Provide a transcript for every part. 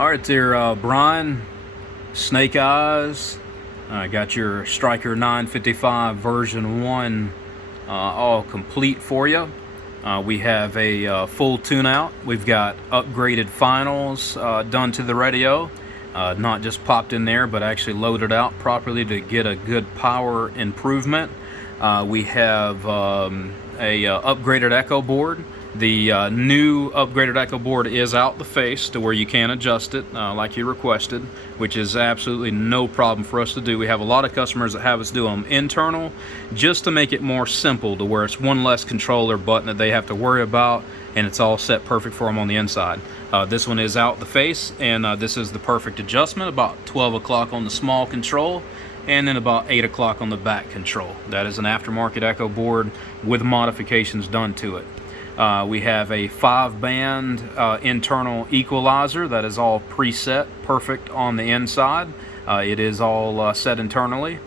Alright there, Brian, Snake Eyes. Got your Stryker 955 version 1 all complete for you. We have a full tune-out. We've got upgraded finals done to the radio. Not just popped in there, but actually loaded out properly to get a good power improvement. We have a upgraded echo board. The new upgraded echo board is out the face to where you can adjust it like you requested, which is absolutely no problem for us to do. We have a lot of customers that have us do them internal just to make it more simple, to where it's one less controller button that they have to worry about, and it's all set perfect for them on the inside. This one is out the face, and this is the perfect adjustment, about 12 o'clock on the small control, and then about 8 o'clock on the back control. That is an aftermarket echo board with modifications done to it. We have a 5-band internal equalizer that is all preset, perfect on the inside. It is all set internally.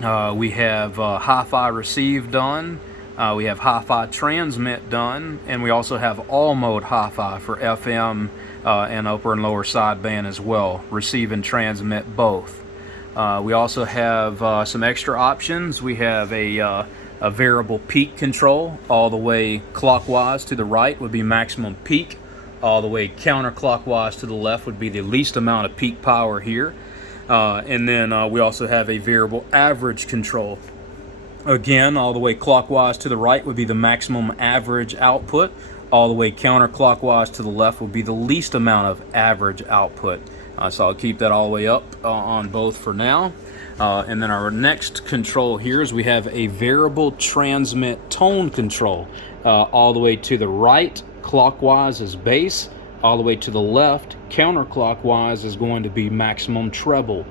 We have Hifi receive done. We have Hifi transmit done, and we also have all mode Hifi for FM and upper and lower sideband as well. Receive and transmit both. We also have some extra options. We have a variable peak control. All the way clockwise to the right would be maximum peak. All the way counterclockwise to the left would be the least amount of peak power here. And then we also have a variable average control. Again, all the way clockwise to the right would be the maximum average output. All the way counterclockwise to the left would be the least amount of average output. So I'll keep that all the way up on both for now. And then our next control here is we have a variable transmit tone control. All the way to the right, clockwise is bass. All the way to the left, counterclockwise, is going to be maximum treble.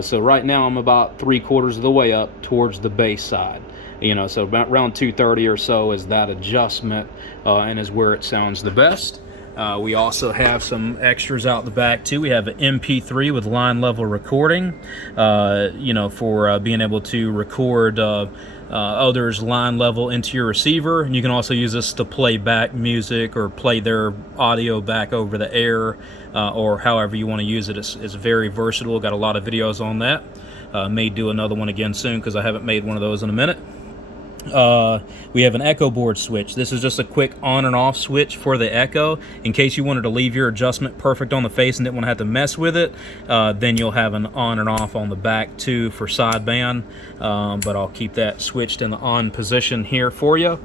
So right now I'm about 3/4 of the way up towards the bass side. So about around 230 or so is that adjustment, and is where it sounds the best. We also have some extras out the back too. We have an MP3 with line level recording, for being able to record others line level into your receiver. And you can also use this to play back music or play their audio back over the air, or however you want to use it. It's very versatile. Got a lot of videos on that. May do another one again soon because I haven't made one of those in a minute. We have an echo board switch. This is just a quick on and off switch for the echo. In case you wanted to leave your adjustment perfect on the face and didn't want to have to mess with it, then you'll have an on and off on the back too for sideband, but I'll keep that switched in the on position here for you.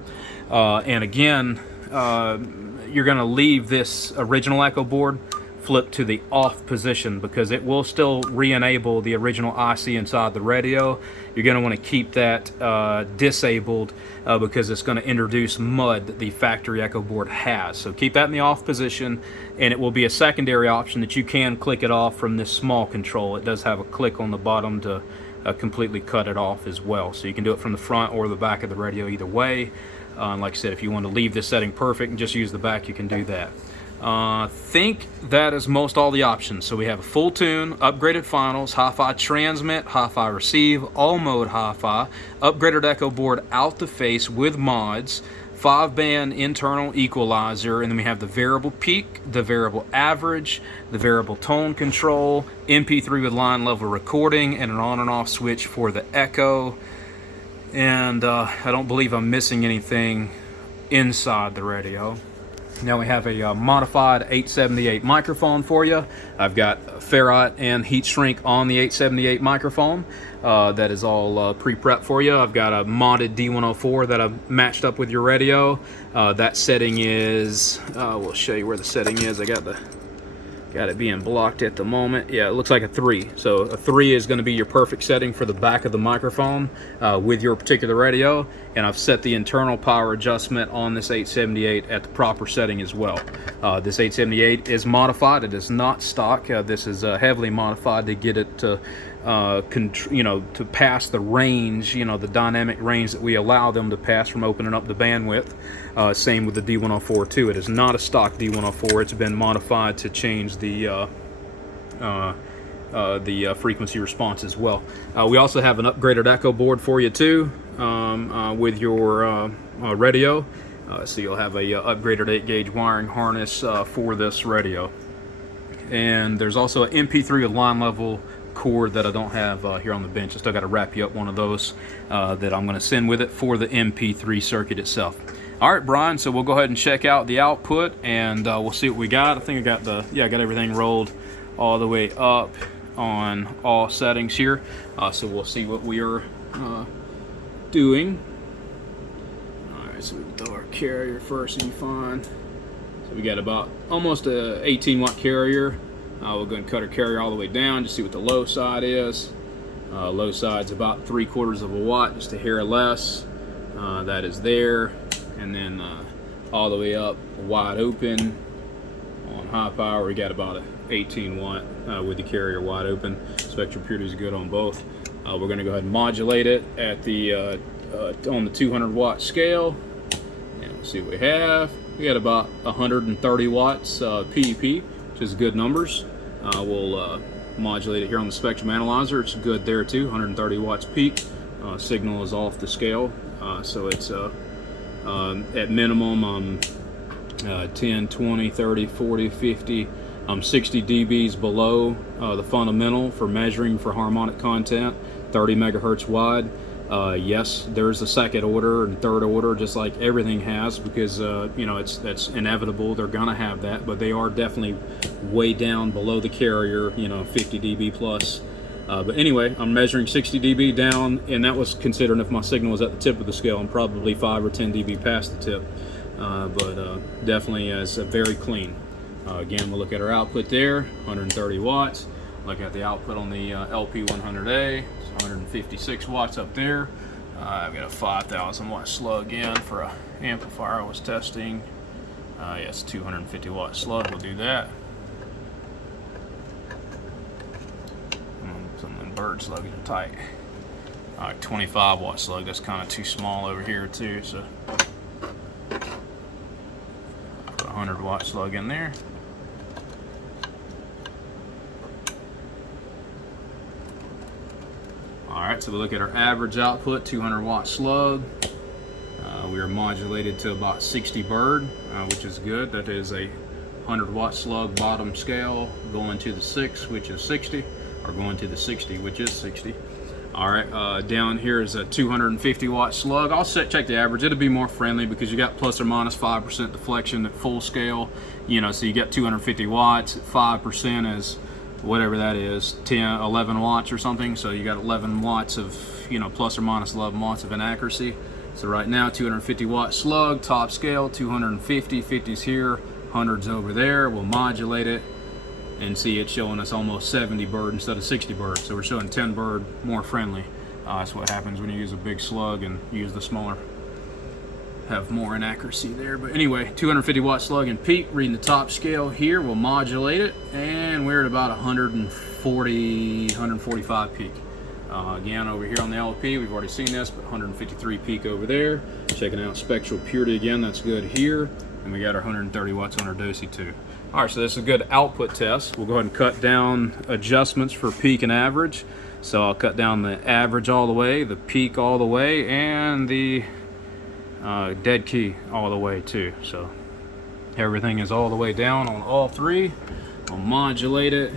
And again, you're going to leave this original echo board flip to the off position because it will still re-enable the original IC inside the radio. You're going to want to keep that disabled because it's going to introduce mud that the factory echo board has. So keep that in the off position, and it will be a secondary option that you can click it off from this small control. It does have a click on the bottom to completely cut it off as well. So you can do it from the front or the back of the radio either way. Like I said, if you want to leave this setting perfect and just use the back, you can do that. Think that is most all the options. So we have a full tune, upgraded finals, Hifi transmit, Hifi receive, all mode Hifi, upgraded echo board out the face with mods, 5-band internal equalizer, and then we have the variable peak, the variable average, the variable tone control, MP3 with line level recording, and an on and off switch for the echo. And I don't believe I'm missing anything inside the radio. Now we have a modified 878 microphone for you. I've got ferrite and heat shrink on the 878 microphone. That is all pre-prep for you. I've got a modded D104 that I've matched up with your radio. That setting is, we'll show you where the setting is. I got it being blocked at the moment. Yeah, it looks like a 3. So a 3 is going to be your perfect setting for the back of the microphone with your particular radio. And I've set the internal power adjustment on this 878 at the proper setting as well. This 878 is modified. It is not stock. This is heavily modified to get it to to pass the range, the dynamic range that we allow them to pass from opening up the bandwidth. Same with the D104 too. It is not a stock D104. It's been modified to change the frequency response as well. We also have an upgraded echo board for you too with your radio. So you'll have a upgraded 8-gauge wiring harness for this radio. and there's also an MP3 with line level cord that I don't have here on the bench. I still got to wrap you up one of those that I'm going to send with it for the MP3 circuit itself. All right, Brian, so we'll go ahead and check out the output, and we'll see what we got. I think I got I got everything rolled all the way up on all settings here. So we'll see what we are doing. All right, so we throw our carrier first and find. So we got about almost a 18-watt carrier. We'll go and cut our carrier all the way down to see what the low side is. Low side's about 3/4 of a watt, just a hair less. That is there. And then all the way up wide open on high power, we got about a 18-watt with the carrier wide open. Spectral purity is good on both. We're going to go ahead and modulate it at the on the 200-watt scale, and we'll see what we have. We got about 130 watts PEP, which is good numbers. We'll modulate it here on the spectrum analyzer. It's good there too, 130 watts peak. Signal is off the scale, so it's at minimum 10, 20, 30, 40, 50, 60 dBs below the fundamental for measuring for harmonic content, 30 megahertz wide. Yes, there's a second order and third order, just like everything has, because you know, that's inevitable. They're gonna have that, but they are definitely way down below the carrier, you know, 50 dB plus. But anyway, I'm measuring 60 dB down, and that was considering if my signal was at the tip of the scale. I'm probably 5 or 10 dB past the tip, but definitely is very clean. Again, we'll look at our output there, 130 watts. Look at the output on the LP100A, it's 156 watts up there. I've got a 5,000 watt slug in for an amplifier I was testing. Yes, 250 watt slug will do that. Some of them bird slugs are tight. All right, 25 watt slug, that's kind of too small over here too, so put a 100 watt slug in there. Alright, so we look at our average output, 200 watt slug. We are modulated to about 60 bird, which is good. That is a 100 watt slug bottom scale going to the 6, which is 60, or going to the 60, which is 60. Alright, down here is a 250 watt slug. I'll check the average. It'll be more friendly because you got plus or minus 5% deflection at full scale. You know, so you got 250 watts, 5% is whatever that is, 10, 11 watts or something. So you got 11 watts of, you know, plus or minus 11 watts of inaccuracy. So right now, 250 watt slug, top scale, 250, 50's here, 100's over there. We'll modulate it and see it showing us almost 70 bird instead of 60 bird. So we're showing 10 bird more friendly. That's what happens when you use a big slug and use the smaller, have more inaccuracy there. But anyway, 250 watt slug and peak, reading the top scale here. We'll modulate it, and we're at about 140, 145 peak. Again, over here on the LP, we've already seen this, but 153 peak over there. Checking out spectral purity again, that's good here. And we got our 130 watts on our DOSI too. All right, so this is a good output test. We'll go ahead and cut down adjustments for peak and average. So I'll cut down the average all the way, the peak all the way, and the dead key all the way too. So everything is all the way down on all three. I'll modulate it,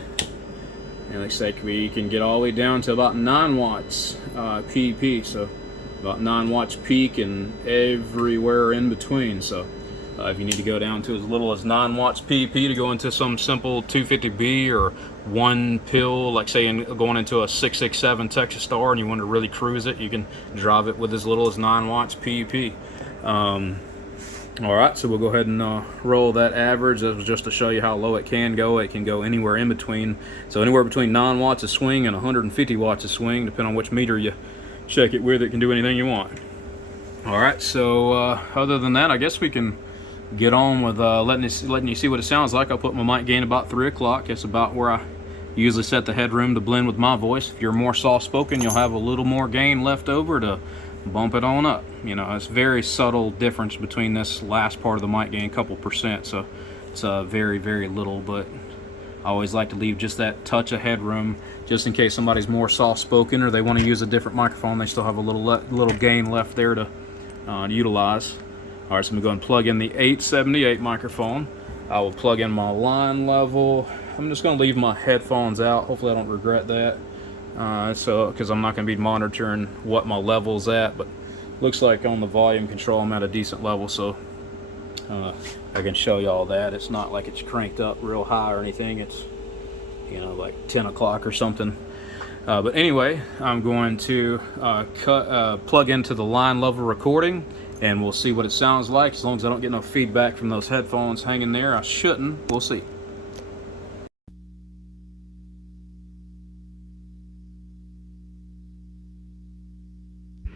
and like I say, we can get all the way down to about 9 watts PEP. So about 9 watts peak and everywhere in between. So if you need to go down to as little as 9 watts PEP to go into some simple 250B or one pill, like say going into a 667 Texas Star, and you want to really cruise it, you can drive it with as little as 9 watts PEP. All right, so we'll go ahead and roll that average. That was just to show you how low it can go. It can go anywhere in between. So anywhere between 9 watts of swing and 150 watts of swing, depending on which meter you check it with. It can do anything you want. All right, so other than that, I guess we can get on with letting you see what it sounds like. I'll put my mic gain about 3 o'clock. That's about where I usually set the headroom to blend with my voice. If you're more soft-spoken, you'll have a little more gain left over to bump it on up. You know, it's very subtle difference between this last part of the mic gain, a couple percent, so it's very, very little, but I always like to leave just that touch of headroom just in case somebody's more soft-spoken or they want to use a different microphone. They still have a little gain left there to utilize. All right, so I'm going to go and plug in the 878 microphone. I will plug in my line level. I'm just going to leave my headphones out. Hopefully I don't regret that. Because I'm not going to be monitoring what my level's at, but looks like on the volume control I'm at a decent level, so I can show you all that. It's not like it's cranked up real high or anything. It's, you know, like 10 o'clock or something. But anyway, I'm going to plug into the line level recording, and we'll see what it sounds like. As long as I don't get no feedback from those headphones hanging there, I shouldn't. We'll see.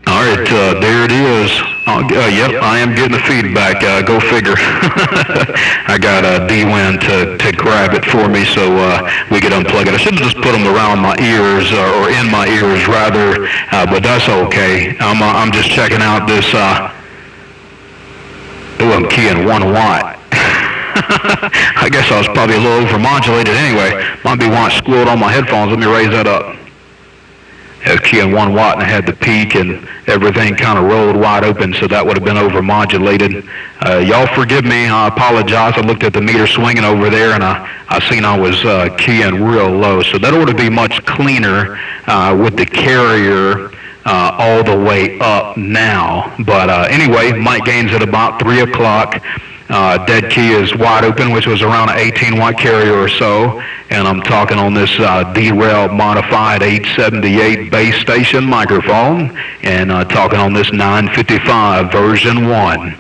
Alright, there it is. Yep, I am getting the feedback. Go figure. I got D-Win to grab it for me so we could unplug it. I should have just put them around my ears, or in my ears rather, but that's okay. I'm just checking out this, I'm keying 1 watt. I guess I was probably a little overmodulated anyway. Might be why it squealed on my headphones. Let me raise that up. I was keying 1 watt and I had the peak and everything kind of rolled wide open, so that would have been overmodulated. Y'all forgive me, I apologize. I looked at the meter swinging over there and I seen I was keying real low, so that ought to be much cleaner with the carrier all the way up now. But anyway, mic gains at about 3 o'clock. Dead key is wide open, which was around an 18 watt carrier or so, and I'm talking on this D-Rail modified 878 base station microphone, and talking on this 955 version 1.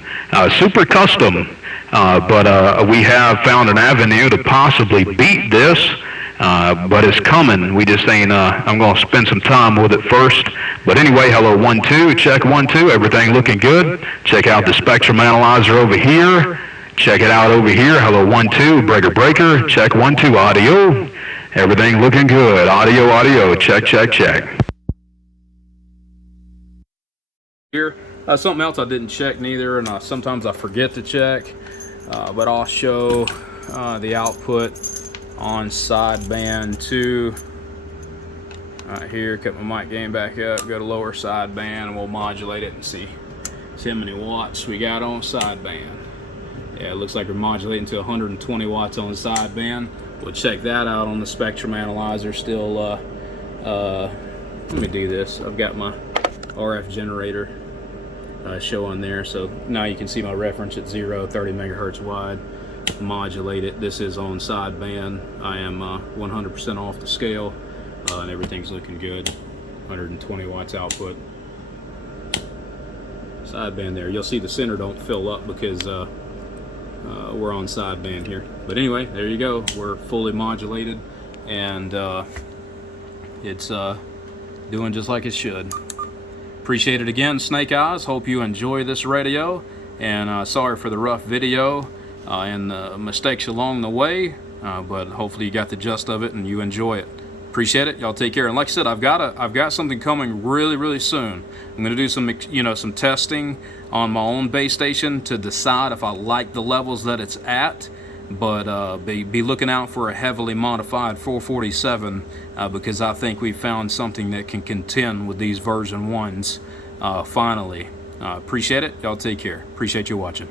Super custom, but we have found an avenue to possibly beat this, but it's coming. We just ain't, I'm going to spend some time with it first. But anyway, hello 1 2, check 1 2, everything looking good. Check out the spectrum analyzer over here. Check it out over here. Hello 1 2, breaker, check 1 2, audio. Everything looking good. Audio, check. Here, something else I didn't check neither, and sometimes I forget to check, but I'll show the output on sideband 2. Right here, cut my mic gain back up, go to lower sideband, and we'll modulate it and see how many watts we got on sideband. Yeah, it looks like we're modulating to 120 watts on the sideband. We'll check that out on the spectrum analyzer still. Let me do this. I've got my RF generator showing there, so now you can see my reference at 0, 30 megahertz wide. Modulate it. This is on sideband. I am 100% off the scale, and everything's looking good. 120 watts output. Sideband there. You'll see the center don't fill up because we're on sideband here. But anyway, there you go. We're fully modulated, and it's doing just like it should. Appreciate it again, Snake Eyes. Hope you enjoy this radio, and sorry for the rough video and the mistakes along the way, but hopefully you got the gist of it and you enjoy it. Appreciate it. Y'all take care. And like I said, I've got something coming really soon. I'm gonna do some testing on my own base station to decide if I like the levels that it's at. But be looking out for a heavily modified 447 because I think we've found something that can contend with these version 1s finally. Appreciate it. Y'all take care. Appreciate you watching.